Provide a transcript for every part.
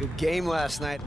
Good game last night.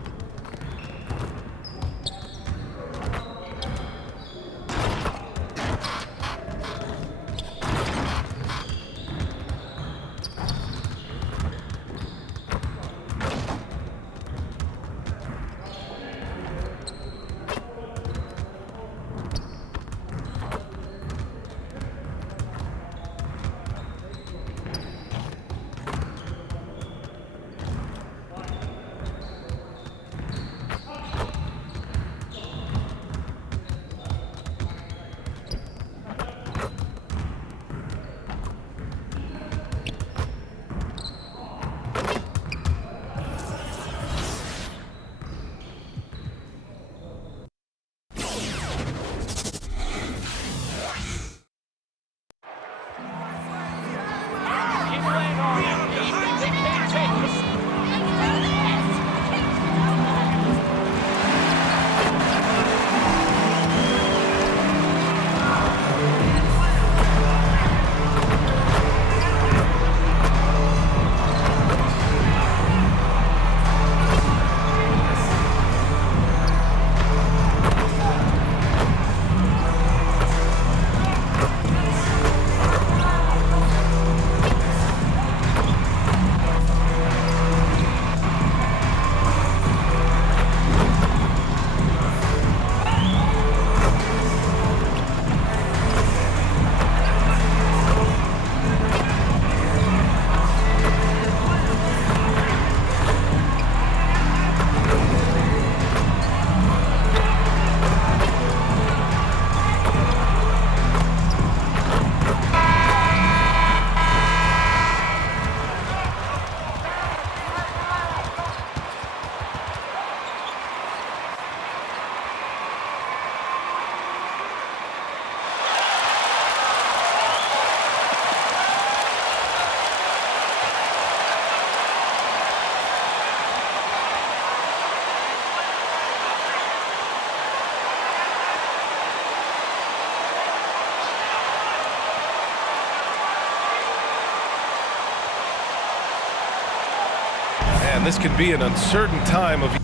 And this can be an uncertain time of... Here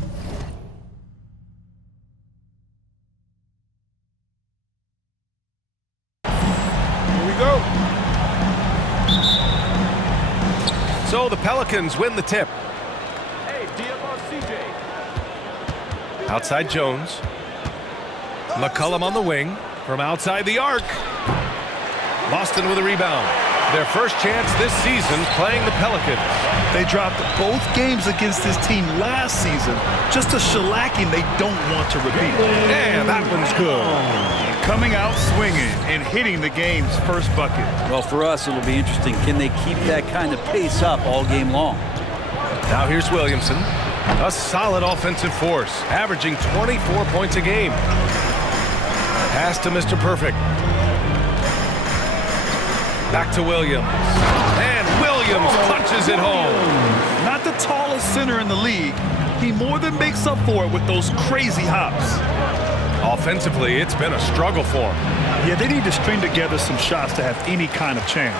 we go. So the Pelicans win the tip. Hey, CJ. Outside Jones. McCollum on the wing from outside the arc. Boston with a rebound. Their first chance this season playing the Pelicans. They dropped both games against this team last season. Just a shellacking they don't want to repeat. And that one's good. Coming out swinging and hitting the game's first bucket. Well, for us, it'll be interesting. Can they keep that kind of pace up all game long? Now here's Williamson. A solid offensive force, averaging 24 points a game. Pass to Mr. Perfect. Back to Williams. And Williams punches it home. Not the tallest center in the league. He more than makes up for it with those crazy hops. Offensively, it's been a struggle for him. Yeah, they need to string together some shots to have any kind of chance.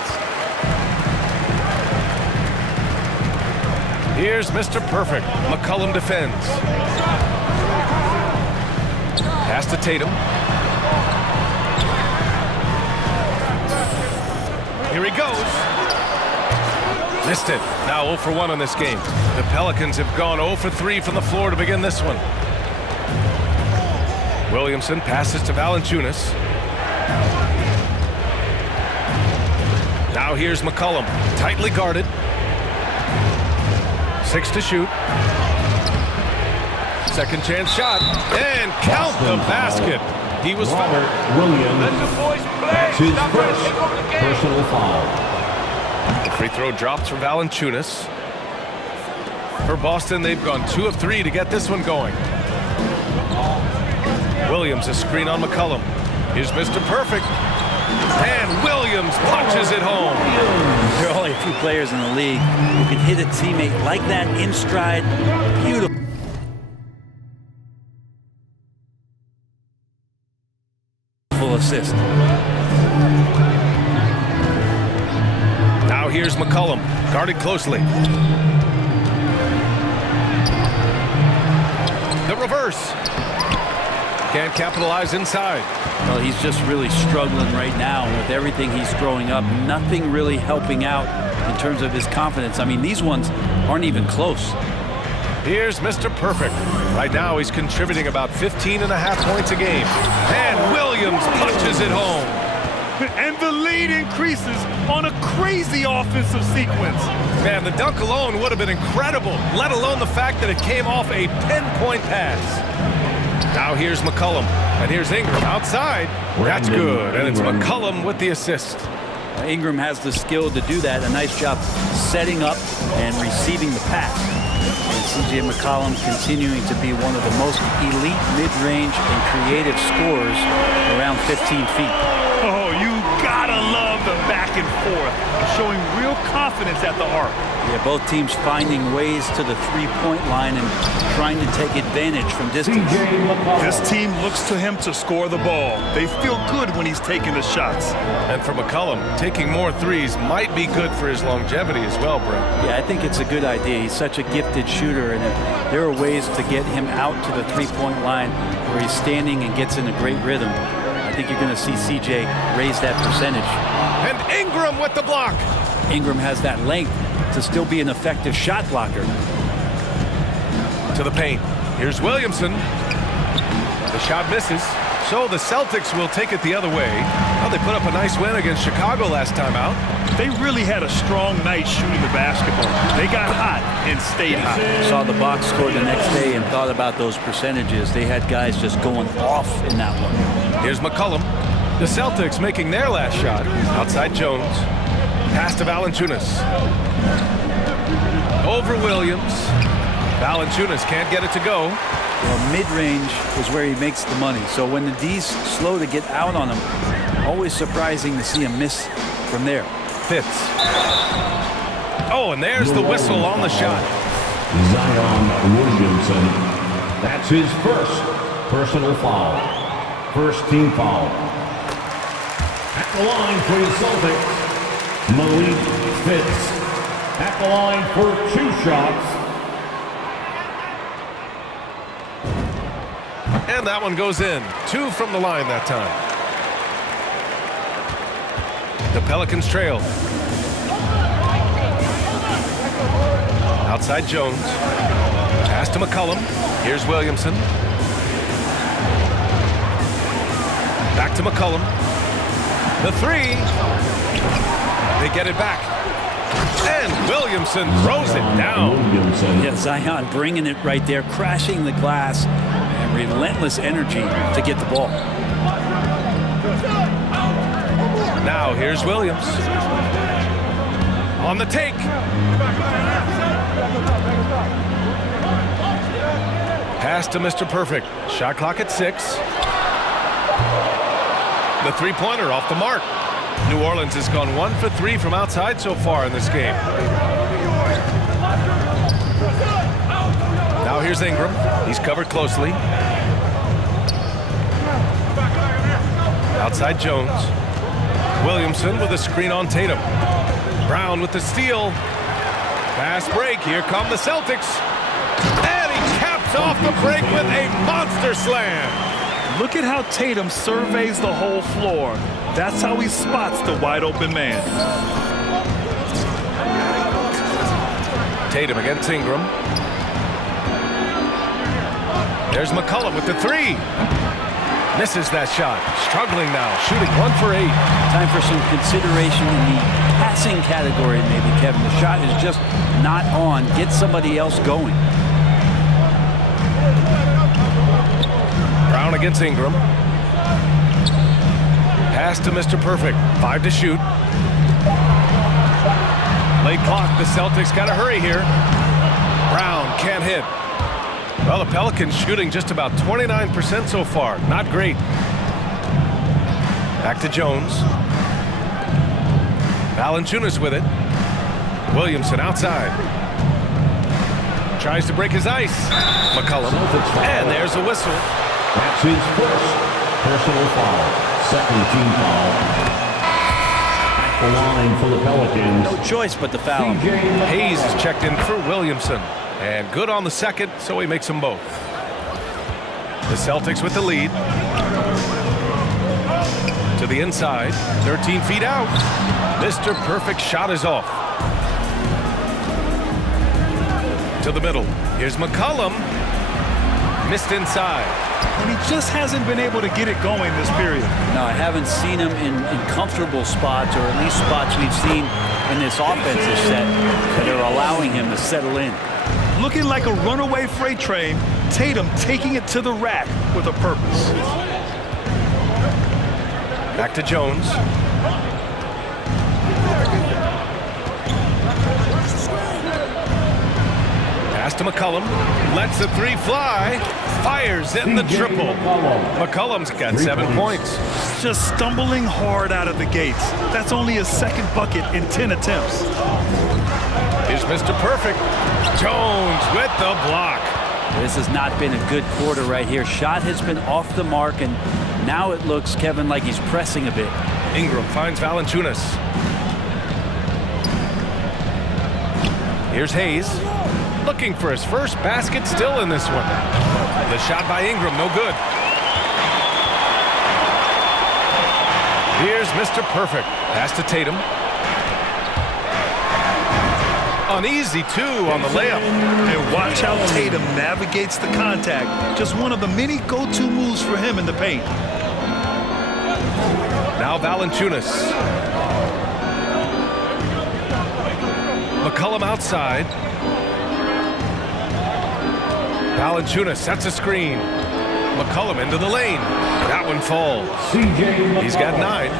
Here's Mr. Perfect. McCollum defends. Pass to Tatum. Here he goes. Missed it. Now 0 for 1 on this game. The Pelicans have gone 0 for 3 from the floor to begin this one. Williamson passes to Valanciunas. Now here's McCollum. Tightly guarded. 6 to shoot. Second chance shot. And count the basket. He was fouled. Williams. Let the boys play. That's his Not gonna first take over the game. personal foul. The free throw drops for Valanciunas. For Boston, they've gone 2 of 3 to get this one going. Williams, a screen on McCollum. Here's Mr. Perfect. And Williams punches it home. There are only a few players in the league who can hit a teammate like that in stride. Beautiful. Assist. Now here's McCollum, guarded closely. The reverse. Can't capitalize inside. Well, he's just really struggling right now with everything he's throwing up. Nothing really helping out in terms of his confidence. I mean, these ones aren't even close. Here's Mr. Perfect. Right now, he's contributing about 15.5 points a game. And Williams punches it home. And the lead increases on a crazy offensive sequence. Man, the dunk alone would have been incredible, let alone the fact that it came off a pinpoint pass. Now here's McCollum, and here's Ingram outside. That's good, and it's McCollum with the assist. Ingram has the skill to do that. A nice job setting up and receiving the pass. And C.J. McCollum continuing to be one of the most elite mid-range and creative scorers around 15 feet. Oh, you gotta love the back and forth, showing real confidence at the arc. Yeah, both teams finding ways to the three-point line and trying to take advantage from distance. This team looks to him to score the ball. They feel good when he's taking the shots. And for McCollum, taking more threes might be good for his longevity as well, Brent. Yeah, I think it's a good idea. He's such a gifted shooter, and there are ways to get him out to the three-point line where he's standing and gets in a great rhythm. I think you're going to see C.J. raise that percentage. And Ingram with the block. Ingram has that length to still be an effective shot blocker. To the paint. Here's Williamson. The shot misses. So the Celtics will take it the other way. Well, they put up a nice win against Chicago last time out. They really had a strong night shooting the basketball. They got hot and stayed hot. Saw the box score the next day and thought about those percentages. They had guys just going off in that one. Here's McCollum. The Celtics making their last shot. Outside Jones. Pass to Valanciunas. Over Williams. Valanciunas can't get it to go. Well, mid-range is where he makes the money. So when the D's slow to get out on him, always surprising to see him miss from there. Fitz. Oh, and there's the whistle on the shot. Zion Williamson. That's his first personal foul. First team foul. At the line for the Celtics, Malik Fitz. At the line for 2 shots. And that one goes in. 2 from the line that time. The Pelicans trail. Outside Jones. Pass to McCollum. Here's Williamson. Back to McCollum. The 3. They get it back. And Williamson throws it down. Yeah, Zion bringing it right there, crashing the glass, and relentless energy to get the ball. Now here's Williams. On the take. Pass to Mr. Perfect. Shot clock at 6. The three-pointer off the mark. New Orleans has gone 1 for 3 from outside so far in this game. Now here's Ingram. He's covered closely. Outside Jones. Williamson with a screen on Tatum. Brown with the steal. Fast break. Here come the Celtics. And he caps off the break with a monster slam. Look at how Tatum surveys the whole floor. That's how he spots the wide open man. Tatum against Ingram. There's McCollum with the 3. Misses that shot. Struggling now. Shooting 1 for 8. Time for some consideration in the passing category, maybe, Kevin. The shot is just not on. Get somebody else going. Brown against Ingram. Pass to Mr. Perfect. 5 to shoot. Late clock. The Celtics got to hurry here. Brown can't hit. Well, the Pelicans shooting just about 29% so far. Not great. Back to Jones. Valanciunas with it. Williamson outside. Tries to break his ice. McCollum. And there's a whistle. That's his first personal foul. Second team foul. At the line for the Pelicans. No choice but to foul. Hayes is checked in for Williamson. And good on the second, so he makes them both. The Celtics with the lead. To the inside, 13 feet out. Mr. Perfect shot is off. To the middle. Here's McCollum. Missed inside. And he just hasn't been able to get it going this period. No, I haven't seen him in comfortable spots, or at least spots we've seen in this offensive set that are allowing him to settle in. Looking like a runaway freight train, Tatum taking it to the rack with a purpose. Back to Jones. Pass to McCollum. Lets the three fly. Fires in the triple. McCollum's got 7 points. Just stumbling hard out of the gates. That's only his second bucket in 10 attempts. Here's Mr. Perfect. Jones with the block. This has not been a good quarter right here. Shot has been off the mark, and now it looks, Kevin, like he's pressing a bit. Ingram finds Valanciunas. Here's Hayes. Looking for his first basket still in this one. The shot by Ingram, no good. Here's Mr. Perfect. Pass to Tatum. Uneasy, too, on the layup. And watch how Tatum navigates the contact. Just one of the many go-to moves for him in the paint. Now Valanciunas. McCollum outside. Valanciunas sets a screen. McCollum into the lane. That one falls. He's got 9.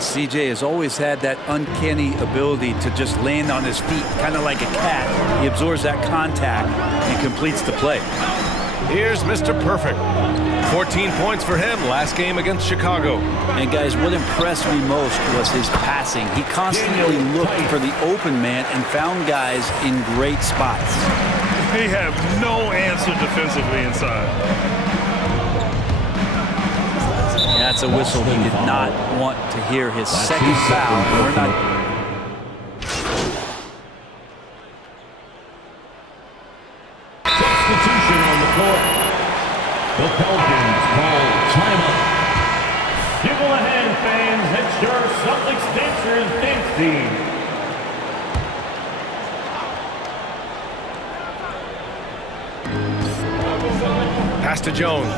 CJ has always had that uncanny ability to just land on his feet, kind of like a cat. He absorbs that contact and completes the play. Here's Mr. Perfect. 14 points for him last game against Chicago. And guys, what impressed me most was his passing. He constantly looked for the open man and found guys in great spots. They have no answer defensively inside. That's a whistle he did not want to hear. His second foul. We're not. Substitution on the court. The Pelicans call timeout. Give them a hand, fans. It's your Celtics Dancers dance team. Pass to Jones.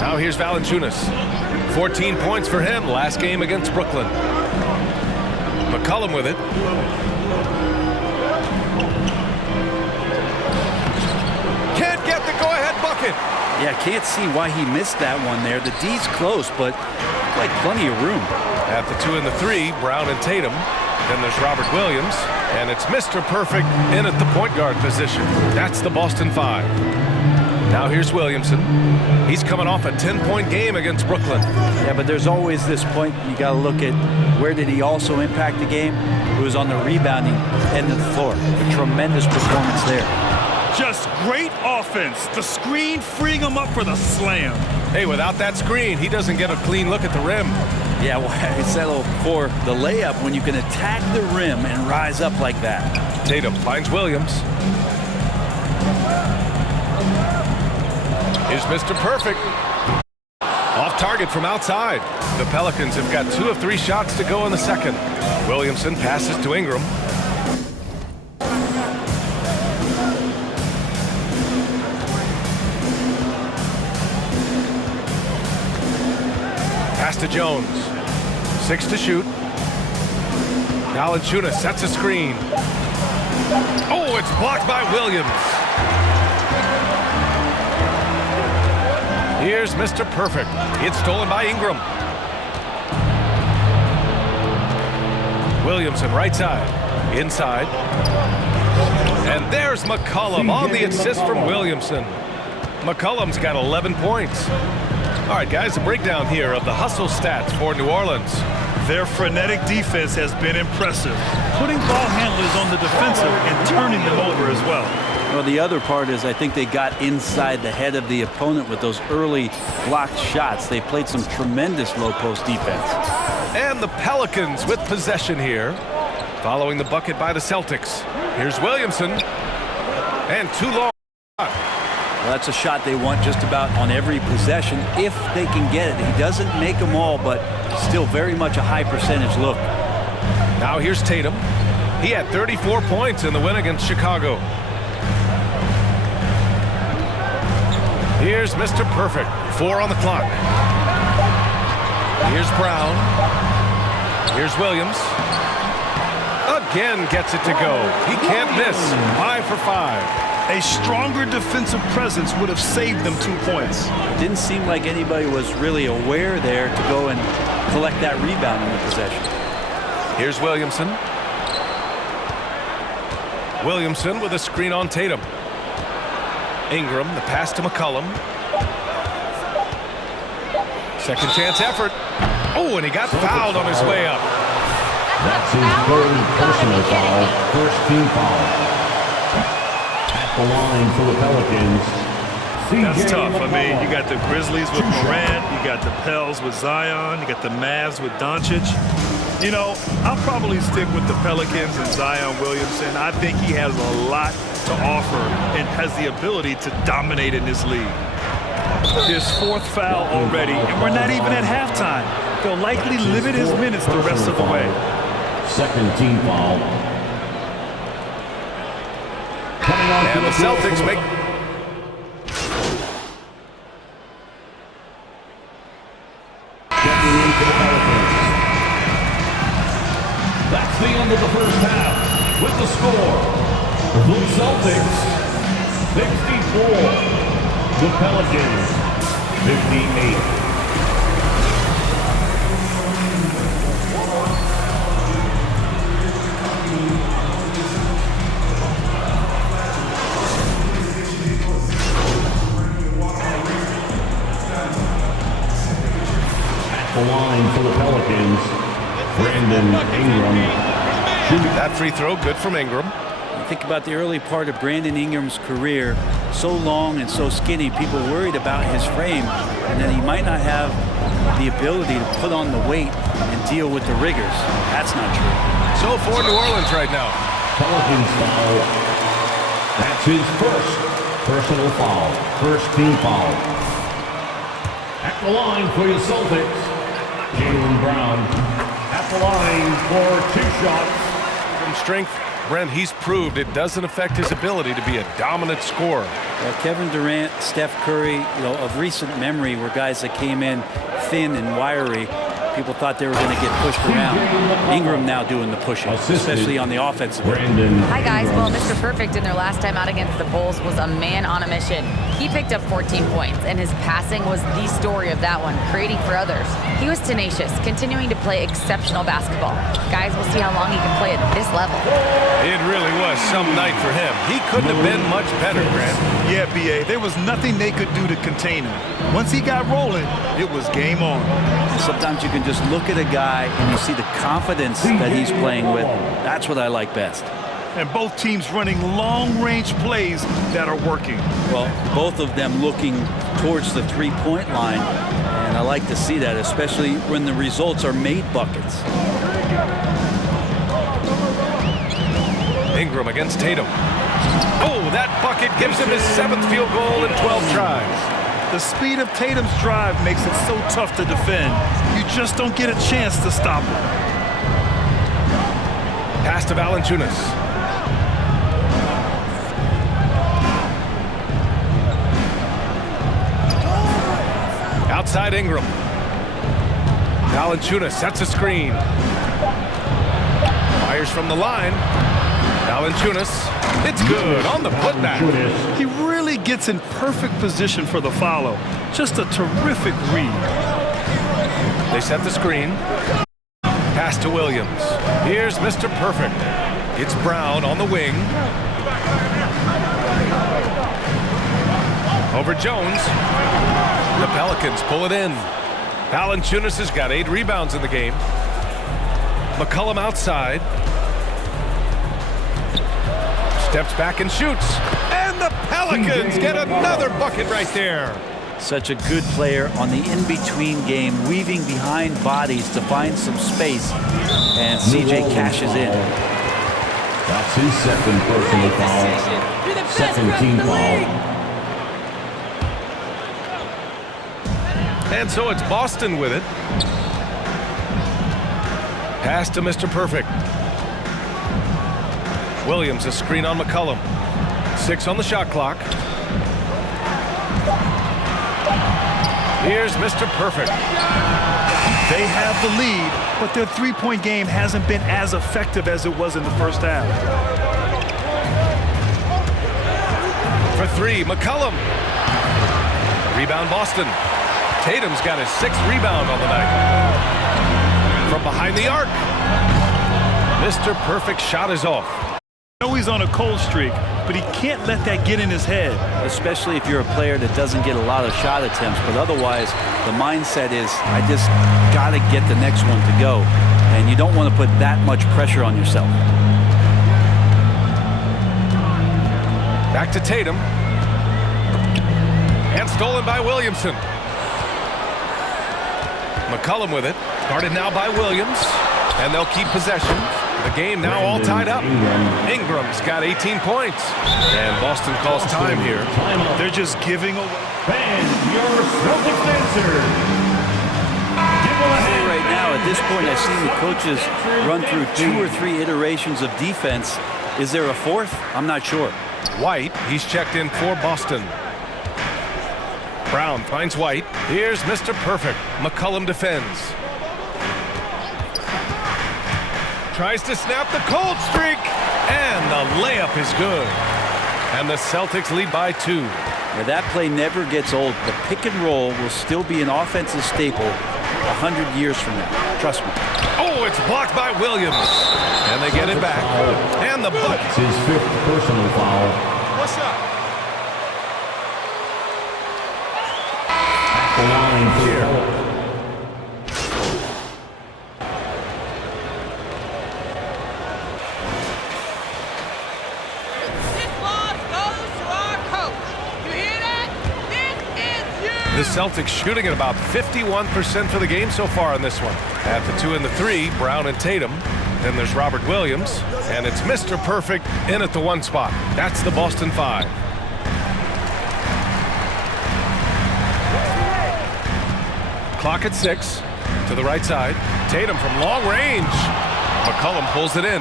Now here's Valanciunas. 14 points for him last game against Brooklyn. McCollum with it. Can't get the go-ahead bucket. Yeah, can't see why he missed that one there. The D's close, but like plenty of room. At the 2 and the 3, Brown and Tatum. Then there's Robert Williams, and it's Mr. Perfect in at the point guard position. That's the Boston 5. Now here's Williamson. He's coming off a 10-point game against Brooklyn. Yeah, but there's always this point you got to look at where did he also impact the game? It was on the rebounding end of the floor. A tremendous performance there. Just great offense. The screen freeing him up for the slam. Hey, without that screen, he doesn't get a clean look at the rim. Yeah, why settle for the layup when you can attack the rim and rise up like that? Tatum finds Williams. Here's Mr. Perfect. Off target from outside. The Pelicans have got 2 of 3 shots to go in the second. Williamson passes to Ingram. Pass to Jones. 6 to shoot. Valanciunas sets a screen. Oh, it's blocked by Williams. Here's Mr. Perfect. It's stolen by Ingram. Williamson right side. Inside. And there's McCollum on the assist from Williamson. McCollum's got 11 points. All right, guys, a breakdown here of the hustle stats for New Orleans. Their frenetic defense has been impressive, putting ball handlers on the defensive and turning them over as well. Well, the other part is I think they got inside the head of the opponent with those early blocked shots. They played some tremendous low post defense. And the Pelicans with possession here, following the bucket by the Celtics. Here's Williamson, and too long. Well, that's a shot they want just about on every possession if they can get it. He doesn't make them all, but still very much a high percentage look. Now here's Tatum. He had 34 points in the win against Chicago. Here's Mr. Perfect. 4 on the clock. Here's Brown. Here's Williams. Again gets it to go. He can't miss. 5 for 5. A stronger defensive presence would have saved them 2 points. Didn't seem like anybody was really aware there to go and collect that rebound in the possession. Here's Williamson. Williamson with a screen on Tatum. Ingram, the pass to McCollum. Second chance effort. Oh, and he got fouled on his way up. That's his third personal foul, first team foul. At the line for the Pelicans, That's CJ tough. I mean, McCollum. you got the Grizzlies with Morant, you got the Pels with Zion, you got the Mavs with Doncic. You know, I'll probably stick with the Pelicans and Zion Williamson. I think he has a lot to offer and has the ability to dominate in this league. His 4th foul already, and we're not even at halftime. They'll likely limit his minutes the rest of the way. Second team foul. Coming on And the Celtics make... Checking in for the Pelicans. That's the end of the first half. With the score, the Celtics 64, the Pelicans 58. The line for the Pelicans, Brandon Ingram. That free throw, good from Ingram. Think about the early part of Brandon Ingram's career. So long and so skinny, people worried about his frame and that he might not have the ability to put on the weight and deal with the rigors. That's not true. So for New Orleans right now. Pelicans foul. That's his first personal foul, first team foul. At the line for the Celtics, Jaylen Brown. At the line for 2 shots. From strength, Brent, he's proved it doesn't affect his ability to be a dominant scorer. Well, Kevin Durant, Steph Curry, of recent memory were guys that came in thin and wiry. People thought they were going to get pushed around. Ingram now doing the pushing, especially on the offensive end. Brandon. Hi, guys. Well, Mr. Perfect in their last time out against the Bulls was a man on a mission. He picked up 14 points, and his passing was the story of that one, creating for others. He was tenacious, continuing to play exceptional basketball. Guys, we'll see how long he can play at this level. It really was some night for him. He couldn't have been much better, Grant. Yeah, B.A., there was nothing they could do to contain him. Once he got rolling, it was game on. Sometimes you can just look at a guy and you see the confidence that he's playing with. That's what I like best. And both teams running long-range plays that are working. Well, both of them looking towards the three-point line, and I like to see that, especially when the results are made buckets. Ingram against Tatum. Oh, that bucket gives him his 7th field goal in 12 tries. The speed of Tatum's drive makes it so tough to defend. You just don't get a chance to stop him. Pass to Valanciunas. Outside Ingram. Valanciunas sets a screen. Fires from the line. Valanciunas. It's good on the putback. He really gets in perfect position for the follow. Just a terrific read. They set the screen. Pass to Williams. Here's Mr. Perfect. It's Brown on the wing. Over Jones. The Pelicans pull it in. Valanciunas has got 8 rebounds in the game. McCollum outside. Steps back and shoots. And the Pelicans get another bucket right there. Such a good player on the in-between game, weaving behind bodies to find some space, and CJ cashes in. That's his 2nd personal foul. Second team foul. And so it's Boston with it. Pass to Mr. Perfect. Williams, a screen on McCollum. 6 on the shot clock. Here's Mr. Perfect. They have the lead, but their three-point game hasn't been as effective as it was in the first half. For 3, McCollum. Rebound Boston. Tatum's got his 6th rebound on the night. From behind the arc. Mr. Perfect shot is off. I know he's on a cold streak, but he can't let that get in his head. Especially if you're a player that doesn't get a lot of shot attempts, but otherwise the mindset is I just got to get the next one to go, and you don't want to put that much pressure on yourself. Back to Tatum. And stolen by Williamson. McCollum with it. Guarded now by Williams. And they'll keep possession. The game now all tied up. Ingram's got 18 points. And Boston calls time here. They're just giving away. Fans, your Celtics answer. Right now, at this point, I've seen the coaches run through 2 or 3 iterations of defense. Is there a 4th? I'm not sure. White, he's checked in for Boston. Brown finds White. Here's Mr. Perfect. McCollum defends. Tries to snap the cold streak. And the layup is good. And the Celtics lead by 2. Now, that play never gets old. The pick and roll will still be an offensive staple 100 years from now. Trust me. Oh, it's blocked by Williams. And they get it back. And the bucket. It's his 5th personal foul. What's up? At the line here. The Celtics shooting at about 51% for the game so far in this one. At the 2 and the 3, Brown and Tatum. Then there's Robert Williams. And it's Mr. Perfect in at the 1 spot. That's the Boston 5. Clock at 6. To the right side. Tatum from long range. McCollum pulls it in.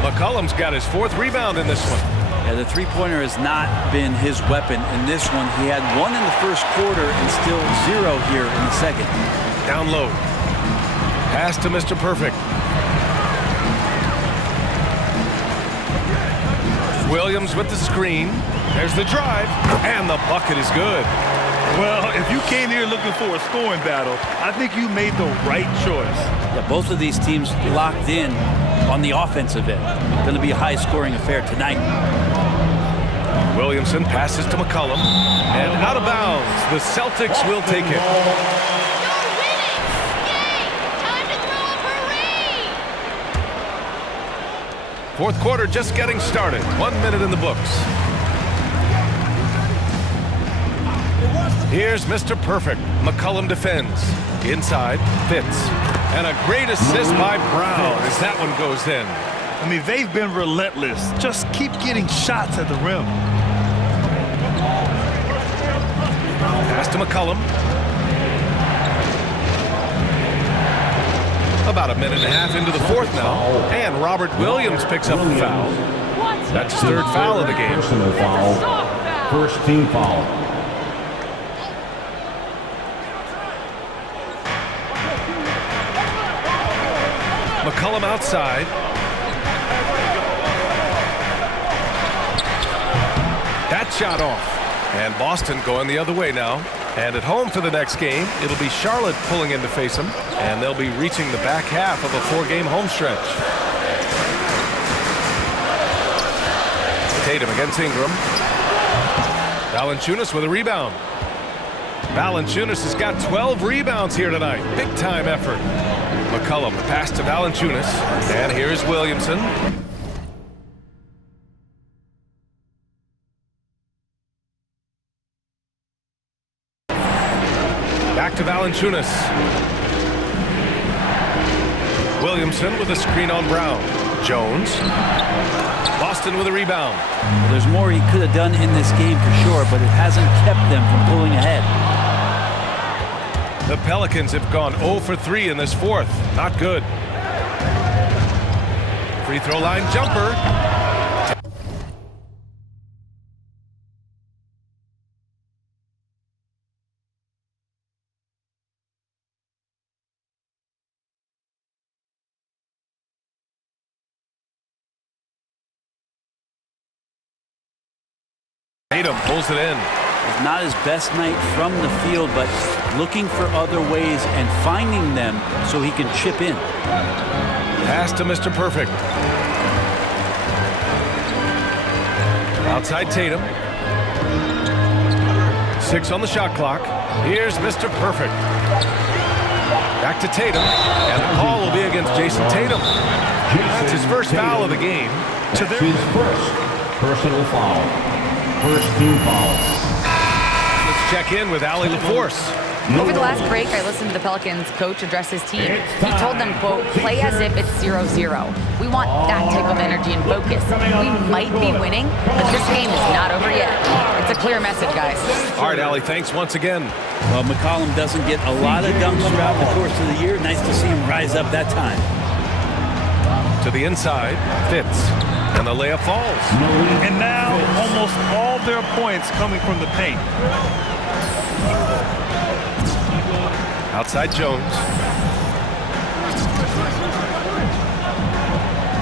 McCollum's got his 4th rebound in this one. Yeah, the three-pointer has not been his weapon in this one. He had 1 in the first quarter and still 0 here in the second. Down low. Pass to Mr. Perfect. Williams with the screen. There's the drive. And the bucket is good. Well, if you came here looking for a scoring battle, I think you made the right choice. Yeah, both of these teams locked in on the offensive end. Going to be a high-scoring affair tonight. Williamson passes to McCollum. And out of bounds. The Celtics will take it. Fourth quarter just getting started. 1 minute in the books. Here's Mr. Perfect. McCollum defends. Inside, fits. And a great assist by Brown as that one goes in. I mean, they've been relentless. Just keep getting shots at the rim. Pass to McCollum. About a minute and a half into the fourth now. And Robert Williams picks up the foul. That's his 3rd foul of the game. Personal foul. 1st team foul. McCollum outside. That shot off. And Boston going the other way now. And at home for the next game, it'll be Charlotte pulling in to face them. And they'll be reaching the back half of a 4-game home stretch. Tatum against Ingram. Valanciunas with a rebound. Valanciunas has got 12 rebounds here tonight. Big time effort. McCollum, the pass to Valanciunas. And here's Williamson. Back to Valanciunas. Williamson with a screen on Brown. Jones. Boston with a rebound. There's more he could have done in this game for sure, but it hasn't kept them from pulling ahead. The Pelicans have gone 0 for 3 in this fourth. Not good. Free throw line jumper. Tatum pulls it in. Not his best night from the field, but looking for other ways and finding them so he can chip in. Pass to Mr. Perfect. Outside Tatum. 6 on the shot clock. Here's Mr. Perfect. Back to Tatum. And the call will be against Jason Tatum. That's his first foul of the game. That's his first personal foul. First team foul. Let's check in with Allie LaForce. Over the last break, I listened to the Pelicans coach address his team. He told them, quote, play as if it's 0-0. We want that type of energy and focus. We might be winning, but this game is not over yet. It's a clear message, guys. All right, Allie, thanks once again. Well, McCollum doesn't get a lot of dunks throughout the course of the year. Nice to see him rise up that time. To the inside, Fitz. And the layup falls. And now almost all their points coming from the paint. Outside Jones.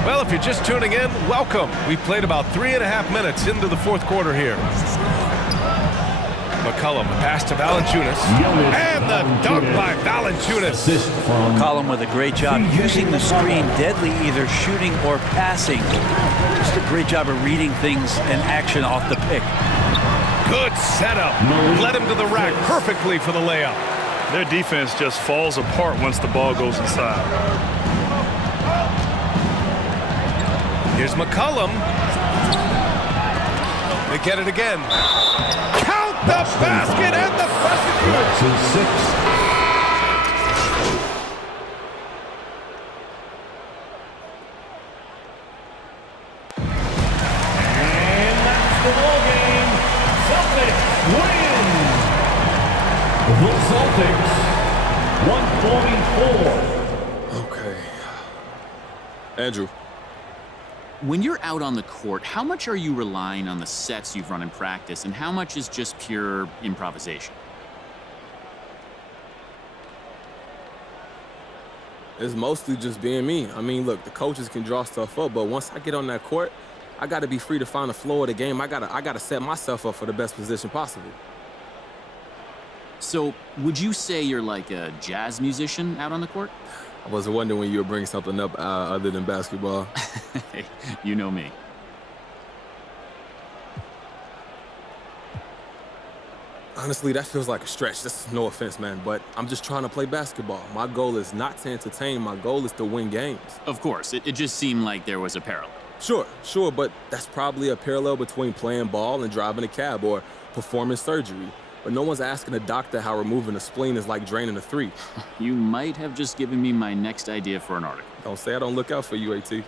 Well, if you're just tuning in, welcome. We've played about 3.5 minutes into the fourth quarter here. McCollum, pass to Valanciunas. And the dunk by Valanciunas. McCollum with a great job using the screen, deadly either shooting or passing. Just a great job of reading things and action off the pick. Good setup. Led him to the rack perfectly for the layup. Their defense just falls apart once the ball goes inside. Here's McCollum. They get it again. Count the basket and the basket. That's his sixth. And that's the ball game. Celtics win. The Celtics 144. Okay. Andrew. When you're out on the court, how much are you relying on the sets you've run in practice, and how much is just pure improvisation? It's mostly just being me. I mean, look, the coaches can draw stuff up, but once I get on that court, I got to be free to find the flow of the game. I gotta set myself up for the best position possible. So, would you say you're like a jazz musician out on the court? I was wondering when you would bring something up other than basketball. Hey, you know me. Honestly, that feels like a stretch. That's no offense, man, but I'm just trying to play basketball. My goal is not to entertain. My goal is to win games. Of course, it just seemed like there was a parallel. Sure, but that's probably a parallel between playing ball and driving a cab or performing surgery. But no one's asking a doctor how removing a spleen is like draining a 3. You might have just given me my next idea for an article. Don't say I don't look out for you, AT.